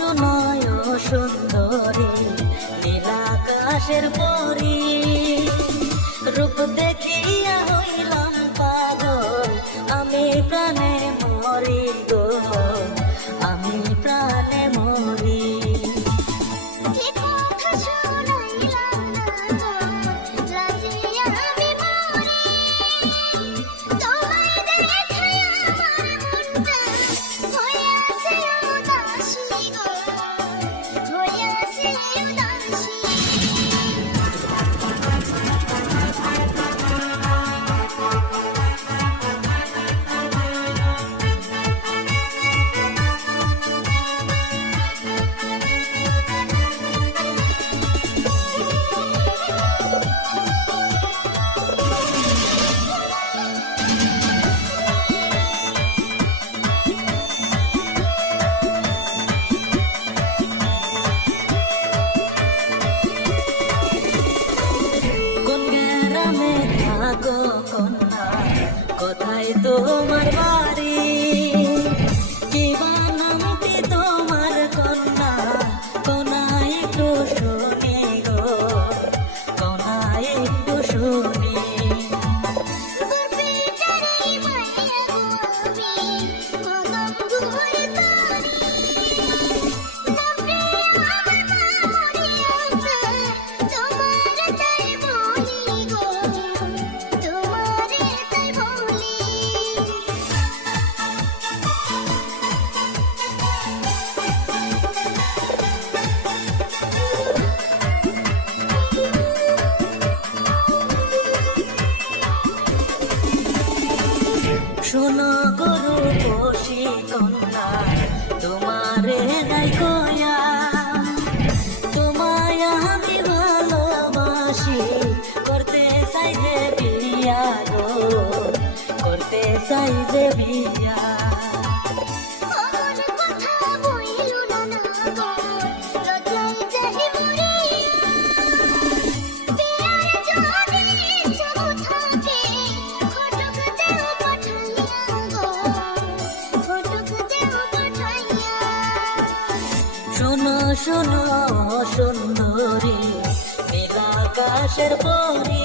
শুনয় সুন্দরী নীলাকাশের পরি, রূপ দেখিয়া হইলাম পাগল, আমি প্রাণে মরি গো, আমি প্রাণে মরি। কোথায় তোমার বাড়ি, কিবা নামটি তোমার কন্যা, কোনায় একটু শুনি গো, কোনায় একটু শুনি। শোনো গুরু বসি কন্যা, তোমারে নাই কয়া, তোমায় আমি ভালোবাসি, করতে চাই যে বিয়া গো, করতে চাই যে বিয়া। শোনো শোনো সুন্দরী নীলাকাশের পরি,